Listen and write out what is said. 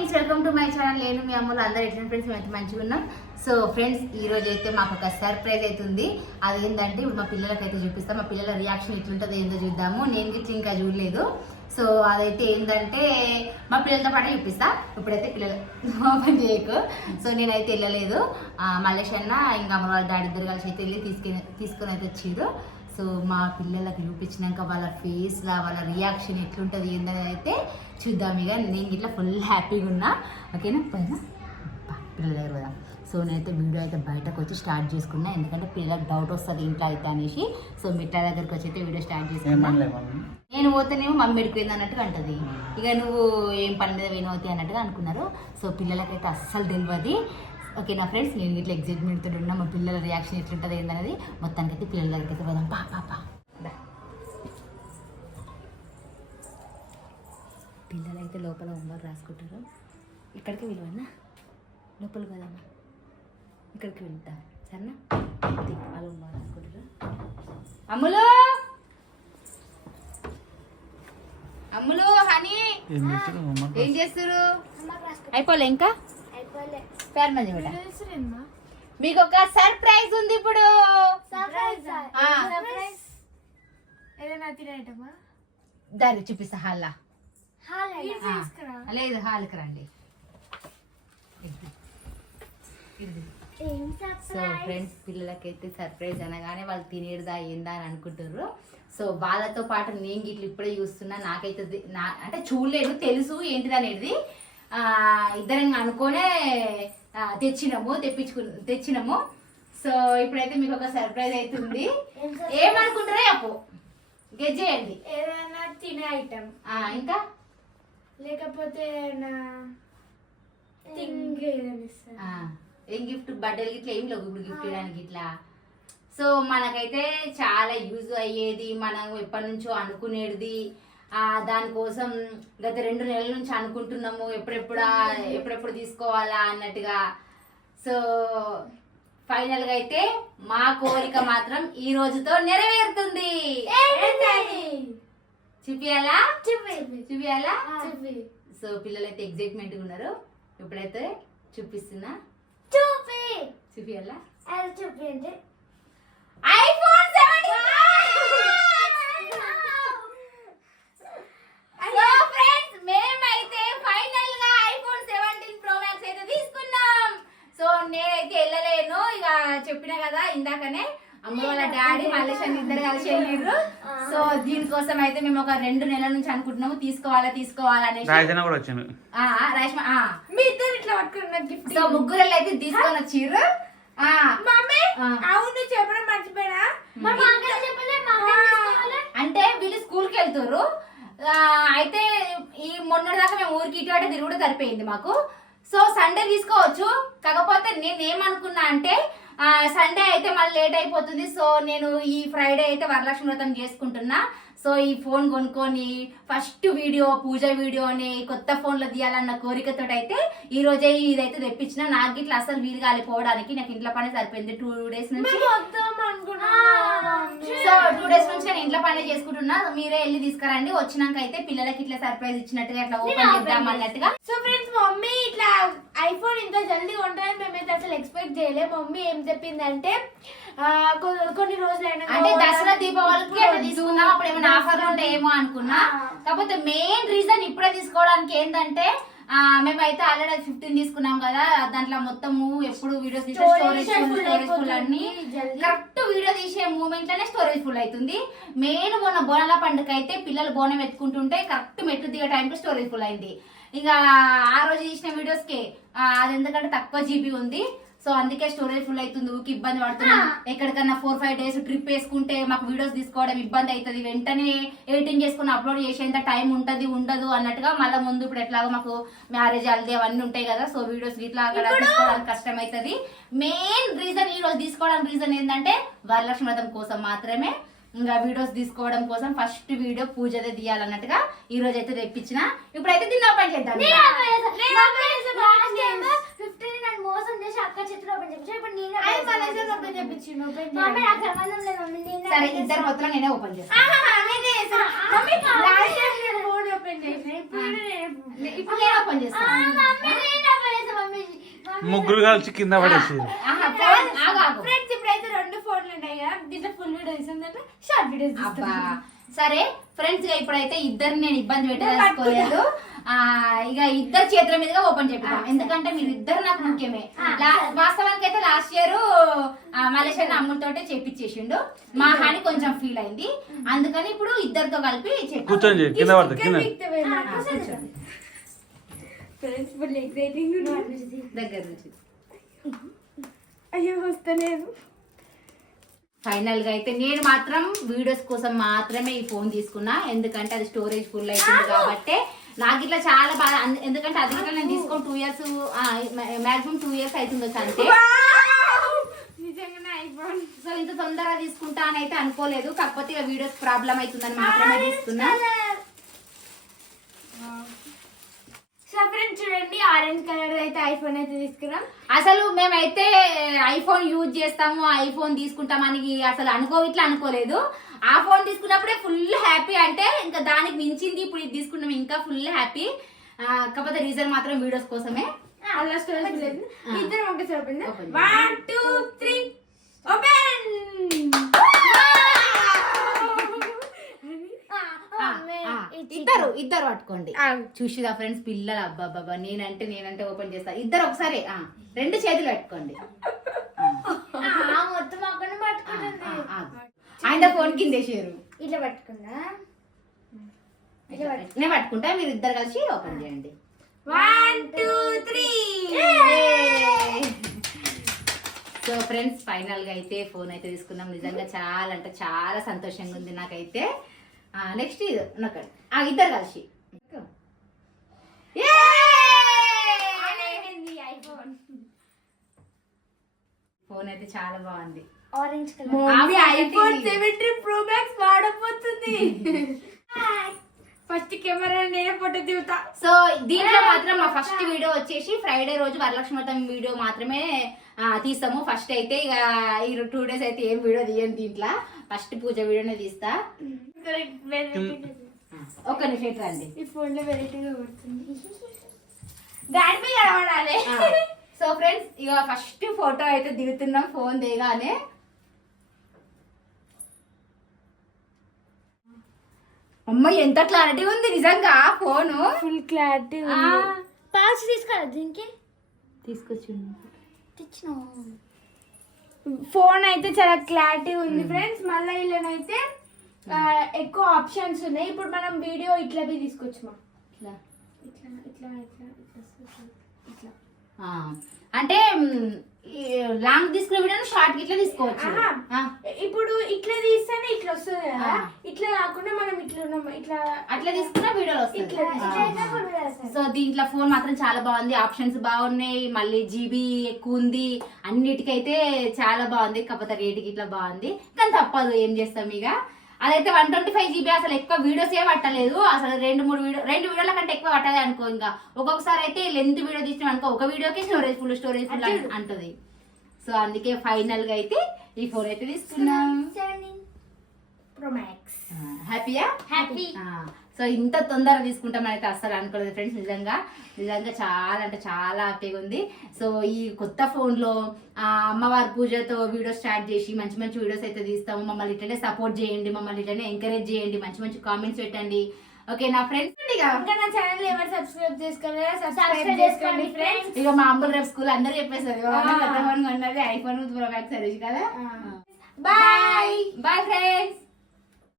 Friends, welcome to my channel. నేను మీ అమ్మలు అందరూ ఎట్లా ఫ్రెండ్స్, మేము మంచిగా ఉన్నాం. సో ఫ్రెండ్స్, ఈ రోజు అయితే మాకు ఒక సర్ప్రైజ్ అవుతుంది. అదేంటంటే ఇప్పుడు మా పిల్లలకి అయితే చూపిస్తాం. మా పిల్లల రియాక్షన్ ఎట్లుంటుందో ఏందో చూద్దాము. నేను గిట్ల ఇంకా చూడలేదు. సో అదైతే ఏంటంటే మా పిల్లలతో పాటు చూపిస్తా. ఇప్పుడైతే పిల్లలు ఓపెన్ చేయకు. సో నేనైతే వెళ్ళలేదు. మల్లేష్ అన్న ఇంకా అమ్మ వాళ్ళ డాడీ ఇద్దరు కలిసి అయితే వెళ్ళి తీసుకొని అయితే వచ్చారు. సో మా పిల్లలకు చూపించినాక వాళ్ళ ఫేస్లో వాళ్ళ రియాక్షన్ ఎట్లుంటుంది ఏంటనేది అయితే చూద్దాం. ఇక నేను ఇట్లా ఫుల్ హ్యాపీగా ఉన్నా. ఓకేనా, పైన పిల్లల దగ్గర పోదాం. సో నేనైతే వీడియో అయితే బయటకు వచ్చి స్టార్ట్ చేసుకున్నా, ఎందుకంటే పిల్లలకు డౌట్ వస్తుంది ఇంట్లో అయితే అనేసి. సో మిట్టా దగ్గరికి వచ్చి అయితే వీడియో స్టార్ట్ చేసుకున్నా. నేను పోతేనేమో మమ్మీ ఎడిపోయింది అన్నట్టుగా అంటది. ఇక నువ్వు ఏం పని మీద వినవుతాయి అన్నట్టుగా అనుకున్నారు. సో పిల్లలకైతే అస్సలు తెలియదు. ఓకే నా ఫ్రెండ్స్, నేను ఇట్లా ఎగ్జైట్మెంట్ తోటి ఉన్నా. మా పిల్లల రియాక్షన్ ఎట్లుంటుంది ఏందనేది మొత్తానికి అయితే పిల్లల దగ్గరికి అయితే పోదాం. పాపా పిల్లలు అయితే లోపల హోంవర్క్ రాసుకుంటారు. ఇక్కడికి విలువన్నా లోపలికి పోదామా, ఇక్కడికి వెళ్తా సరేనా. వాళ్ళు హోంవర్క్ రాసుకుంటారు. అమ్ములు అమ్ములు హనీ ఏం చేస్తారు? అయిపోలే ఇంకా మీకు ఒక సర్ప్రైజ్ ఉంది ఇప్పుడు. దాన్ని చూపిస్తా. హాల్లా లేదు, హాల్కి రండి. సో ఫ్రెండ్స్, పిల్లలకైతే సర్ప్రైజ్ అనగానే వాళ్ళు తినేదా ఏందా అని అనుకుంటారు. సో వాళ్ళతో పాటు నేను గిట్ల ఇప్పుడే చూస్తున్నా. నాకైతే అంటే చూడలేదు, తెలుసు ఏంటిది అనేది. ఇద్దరం అనుకోనే తెచ్చినాము. సో ఇప్పుడైతే మీకు ఒక సర్ప్రైజ్ అవుతుంది. ఏమనుకుంటారో చెప్పు, గెస్ చేయండి. ఏదైనా తినే ఐటమ్, ఇంకా లేకపోతే ఏం గిఫ్ట్? బర్త్డే గిట్లా ఏం లేవు ఇప్పుడు గిఫ్ట్ ఇవ్వడానికి ఇట్లా. సో మనకైతే చాలా యూజ్ అయ్యేది, మనం ఎప్పటి నుంచో అనుకునేది. దానికోసం గత 2 నెలల నుంచి అనుకుంటున్నాము, ఎప్పుడెప్పుడు తీసుకోవాలా అన్నట్టుగా. సో ఫైనల్ గా అయితే మా కోరిక మాత్రం ఈ రోజుతో నెరవేరుతుంది. చూపియాలా? సో పిల్లలైతే ఎగ్జైట్మెంట్ గా ఉన్నారు. ఇప్పుడైతే చూపిస్తున్నా. చూపియాలా? చూపించండి. ఐఫోన్ 17. సో ఫ్రెండ్స్, మేమైతే ఫైనల్ గా ఐఫోన్ 17 ప్రో మ్యాక్స్ అయితే తీసుకున్నాం. సో నేనైతే వెళ్ళలేను, ఇక చెప్పినా కదా ఇందాకనే. అమ్మ వాళ్ళ డాడీ మల్లేష్ ఇద్దరు కలిసి వెళ్ళిర్రు. సో దీనికోసం అయితే మేము ఒక 2 నెలల నుంచి అనుకుంటున్నాము తీసుకోవాలా అనేసి. మీ ఇద్దరు ఇట్లా పట్టుకున్న గిఫ్ట్. సో ముగ్గురు అయితే తీసుకొని వచ్చిర్రు. అవును, చెప్పడం మర్చిపోయినా. అంటే వీళ్ళు స్కూల్కి వెళ్తారు. అయితే ఈ మొన్నటి దాకా మేము ఊరికి ఇటు అటు తిరుగుడు సరిపోయింది మాకు. సో సండే తీసుకోవచ్చు. కాకపోతే నేను ఏమనుకున్నా అంటే సండే అయితే మళ్ళీ లేట్ అయిపోతుంది. సో నేను ఈ ఫ్రైడే అయితే వరలక్ష్మి వ్రతం చేసుకుంటున్నా. సో ఈ ఫోన్ కొనుక్కొని ఫస్ట్ వీడియో, పూజ వీడియోని కొత్త ఫోన్లో తీయాలన్న కోరికతో అయితే ఈ రోజే ఇదైతే తెప్పించిన. నాకు ఇట్లా అసలు వీలు కాలిపోవడానికి నాకు ఇంట్లో పని సరిపోయింది 2 డేస్ నుంచి. సో 2 డేస్ నుంచి నేను ఇంట్లో పని చేసుకుంటున్నా. మీరే వెళ్ళి తీసుకురండి. వచ్చినాక అయితే పిల్లలకి ఇట్లా సర్ప్రైజ్ ఇచ్చినట్టుగా ఇట్లా ఓపెన్ చేద్దాం అన్నట్టుగా. సో ఫ్రెండ్స్, మమ్మీ ఇట్లా ఐఫోన్ ఇంత జల్దీ కొంటారని మేమైతే అసలు ఎక్స్పెక్ట్ చేయలేదు. మమ్మీ ఏం చెప్పిందంటే కొన్ని రోజులైనా అంటే దసరా దీపావళికి అట్లా తీసుకున్నాం, అప్పుడు ఏమైనా ఆఫర్లు ఉంటాయేమో అనుకున్నా. కాకపోతే మెయిన్ రీజన్ ఇప్పుడే తీసుకోవడానికి ఏంటంటే మేమైతే ఆల్రెడీ 15 తీసుకున్నాం కదా. దాంట్లో మొత్తము ఎప్పుడు వీడియోస్ తీసే స్టోరేజ్ ఫుల్ అన్ని కరెక్ట్ వీడియో తీసే మూమెంట్ లోనే స్టోరేజ్ ఫుల్ అవుతుంది. మెయిన్ మొన్న బోనాల పండుగ అయితే పిల్లలు బోనం ఎత్తుకుంటుంటే కరెక్ట్ మెట్టు దిగే టైంకి స్టోరేజ్ ఫుల్ అయింది. ఇంకా ఆ రోజు తీసిన వీడియోస్ కి అది ఎందుకంటే తక్కువ జీబీ ఉంది. సో అందుకే స్టోరేజ్ ఫుల్ అవుతుంది. ఊరికి ఇబ్బంది పడుతున్నాం. ఎక్కడికన్నా 4-5 డేస్ ట్రిప్ వేసుకుంటే మాకు వీడియోస్ తీసుకోవడం ఇబ్బంది అవుతుంది. వెంటనే ఎడిటింగ్ చేసుకుని అప్లోడ్ చేసేంత టైం ఉండదు అన్నట్టుగా. మళ్ళీ ముందు ఇప్పుడు ఎట్లాగో మాకు మ్యారేజ్ హల్దీ అవన్నీ ఉంటాయి కదా. సో వీడియోస్ ఇట్లా అక్కడ తీసుకోవడానికి కష్టం అవుతుంది. మెయిన్ రీజన్ ఈ రోజు తీసుకోవడానికి రీజన్ ఏంటంటే వరలక్ష్మి వ్రతం కోసం మాత్రమే. ఇంకా వీడియోస్ తీసుకోవడం కోసం ఫస్ట్ వీడియో పూజదే తీయాలన్నట్టుగా ఈ రోజు అయితే తెప్పించిన. ఇప్పుడైతే దీన్ని ఓపెన్ చేద్దాం. మోసం చేసి అక్క చేతిలో ఓపెన్ చేసి ఇప్పుడు ఓపెన్ చేపించిండు ఓపెన్ మమ్మీ నాకు సంబంధం లేదు మమ్మీ సరే ఇద్దరు మొత్తం నేనే ఓపెన్ చేస్తాను. మమ్మీ లాస్ట్ టైం నేను ఫోన్ ఓపెన్ చేసిన ఇప్పుడు ఇప్పుడు నేను ఓపెన్ చేస్తాను. మమ్మీ నేను ఓపెన్ చేస్తా మమ్మీ ముగ్గురు కలిసి కింద పడేసి ఫ్రెండ్స్ ఇప్పుడైతే 2 ఫోన్లు ఉన్నాయి కదా దీంట్లో ఫుల్ వీడియోస్ ఉందంటే షార్ట్ వీడియోస్ అబ్బా సరే ఫ్రెండ్స్ ఇప్పుడైతే ఇద్దరిని నేను ఇబ్బంది పెట్టదలుచుకోలేదు. ఇక ఇద్దరు చేతుల మీదుగా ఓపెన్ చేపిద్దాం, ఎందుకంటే మీరు ఇద్దరు నాకు ముఖ్యమే. వాస్తవానికి అయితే లాస్ట్ ఇయర్ మలేషియా అమ్ములతోటే చేపించేసిండు, మా హాని కొంచెం ఫీల్ అయింది, అందుకని ఇప్పుడు ఇద్దరితో కలిపి కూర్చొని కింద పడతా కింద కూర్చోండి. ఫ్రెండ్స్ ఫుల్ ఎక్సైటింగ్ దగ్గర నుంచి అయ్యో వస్తలేదు. ఫైనల్ గా అయితే నేను మాత్రం వీడియోస్ కోసం మాత్రమే ఈ ఫోన్ తీసుకున్నా, ఎందుకంటే అది స్టోరేజ్ ఫుల్ అవుతుంది కాబట్టి. నాకు ఇట్లా చాలా బాగా ఎందుకంటే అది ఇట్లా నేను తీసుకొని 2 years మాక్సిమం 2 years అవుతుంది అంతే. నిజంగానే ఐఫోన్ సో ఇంత తొందరగా తీసుకుంటా అని అయితే అనుకోలేదు, కాకపోతే ఇక వీడియోస్ ప్రాబ్లం అవుతుందని మాత్రమే తీసుకున్నా. సో ఫ్రెండ్స్ చూడండి ఆరెంజ్ కలర్ అయితే ఐఫోన్ అయితే తీసుకున్నాం. అసలు మేమైతే ఐఫోన్ యూజ్ చేస్తాము, ఐఫోన్ తీసుకుంటామని అసలు అనుకోలేదు. ఆ ఫోన్ తీసుకున్నప్పుడే ఫుల్ హ్యాపీ, అంటే ఇంకా దానికి మించింది ఇప్పుడు ఇది తీసుకున్నాం ఇంకా ఫుల్ హ్యాపీ. కాకపోతే రీజన్ మాత్రం వీడియోస్ కోసమే. అలా స్టోరేజ్ లేదు, ఇద్దరం ఒకసారి ఓపెన్ Open. 1 2 3 ఓపెన్. ఇద్దరు పట్టుకోండి. చూసిదా ఫ్రెండ్స్ పిల్లలు, అబ్బాబ్బా నేనంటే ఓపెన్ చేస్తా. ఇద్దరు ఒకసారి 2 చేతులు పెట్టుకోండి. మొత్తం అక్కడ పట్టుకుంటుంది. ఆయన ఫోన్ కింద వేసారు, ఇట్లా పట్టుకుందా నేను పట్టుకుంటా, మీరు ఇద్దరు కలిసి ఓపెన్ చేయండి. 1 2 3. సో ఫ్రెండ్స్ ఫైనల్ గా అయితే ఫోన్ అయితే తీసుకున్నాం. నిజంగా చాలా అంటే చాలా సంతోషంగా ఉంది నాకైతే. నెక్స్ట్ ఇది నాకు ఇద్దరు కలిసి ఐఫోన్ ఫోన్ అయితే చాలా బాగుంది. Orange colour mummy iPhone 17 pro max వాడబోతుంది. ఫస్ట్ కెమెరా నేనే ఫోటో దిగుతా. సో దీంట్లో మాత్రం మా ఫస్ట్ వీడియో వచ్చేసి ఫ్రైడే రోజు వరలక్ష్మి వీడియో మాత్రమే తీస్తాము. ఫస్ట్ అయితే ఇక ఈ 2 days అయితే ఏం వీడియో తీయను, దీంట్లో ఫస్ట్ పూజ వీడియోనే తీస్తా. ఒక్క నిమిషం రండి. ఈ ఫోన్ లో వెరైటీగా పడుతుంది, దాని మీద కనబడాలి. సో ఫ్రెండ్స్ ఇక ఫస్ట్ ఫోటో అయితే దిగుతున్నాం ఫోన్ దిగానే. అమ్మ ఎంత క్లారిటీ ఉంది నిజంగా ఫోను, ఫుల్ క్లారిటీ. పాల్స్ తీసుకోవాలి దీనికి తీసుకొచ్చి తెచ్చినా. ఫోన్ అయితే చాలా క్లారిటీ ఉంది ఫ్రెండ్స్. మళ్ళీ ఇలానైతే ఎక్కువ ఆప్షన్స్ ఉన్నాయి. ఇప్పుడు మనం వీడియో ఇట్లా తీసుకోవచ్చు మా ఇట్లా ఇట్లా ఇట్లా ఇట్లా ఇట్లా అంటే లాంగ్ తీసుకునే వీడియో షార్ట్ ఇట్లా తీసుకోవచ్చు. ఇప్పుడు ఇట్లా తీస్తేనే ఇట్లా వస్తుంది కదా, ఇట్లా కాకుండా మనం ఇట్లా ఉన్నాం ఇట్లా అట్లా తీసుకున్న వీడియోలు వస్తాయి. సో దీంట్లో ఫోన్ మాత్రం చాలా బాగుంది, ఆప్షన్స్ బాగున్నాయి, మళ్ళీ జీబీ ఎక్కువ ఉంది, అన్నిటికైతే చాలా బాగుంది. కాకపోతే రేటుకి ఇట్లా బాగుంది, కానీ తప్పదు ఏం చేస్తాం ఇక. అదైతే 125 GB అసలు ఎక్కువ వీడియోస్ ఏ పట్టలేదు, అసలు 2 వీడియోల కంటే ఎక్కువ పట్టలే అనుకో. ఇంకా ఒక్కొక్కసారి అయితే లెంత్ వీడియో తీసినాం అనుకో, ఒక వీడియోకి స్టోరేజ్ ఫుల్ అంటది. సో అందుకే ఫైనల్ గా అయితే ఈ ఫోన్ అయితే తీసుకున్నాం. 17 ప్రో మ్యాక్స్ హ్యాపీయా? హ్యాపీ. సో ఇంత తొందరగా తీసుకుంటామని అయితే అస్సలు అనుకోలేదు ఫ్రెండ్స్. నిజంగా చాలా అంటే చాలా హ్యాపీగా ఉంది. సో ఈ కొత్త ఫోన్లో అమ్మవారి పూజతో వీడియో స్టార్ట్ చేసి మంచి మంచి వీడియోస్ అయితే తీస్తాము. మమ్మల్ని ఇట్లనే సపోర్ట్ చేయండి, మమ్మల్ని ఇట్లనే ఎంకరేజ్ చేయండి, మంచి మంచి కామెంట్స్ పెట్టండి. ఓకే నా ఫ్రెండ్స్, ఇంకా నా ఛానల్ ఎవరు సబ్స్క్రైబ్ చేసుకోలేదా సబ్స్క్రైబ్ చేసుకోండి ఫ్రెండ్స్. ఇక మా అమ్ములు రేపు స్కూల్ అందరూ చెప్పేస్తారు కొత్త ఫోన్ కొన్నది ఐఫోన్ ప్రో మ్యాక్స్ కదా. Bye bye friends.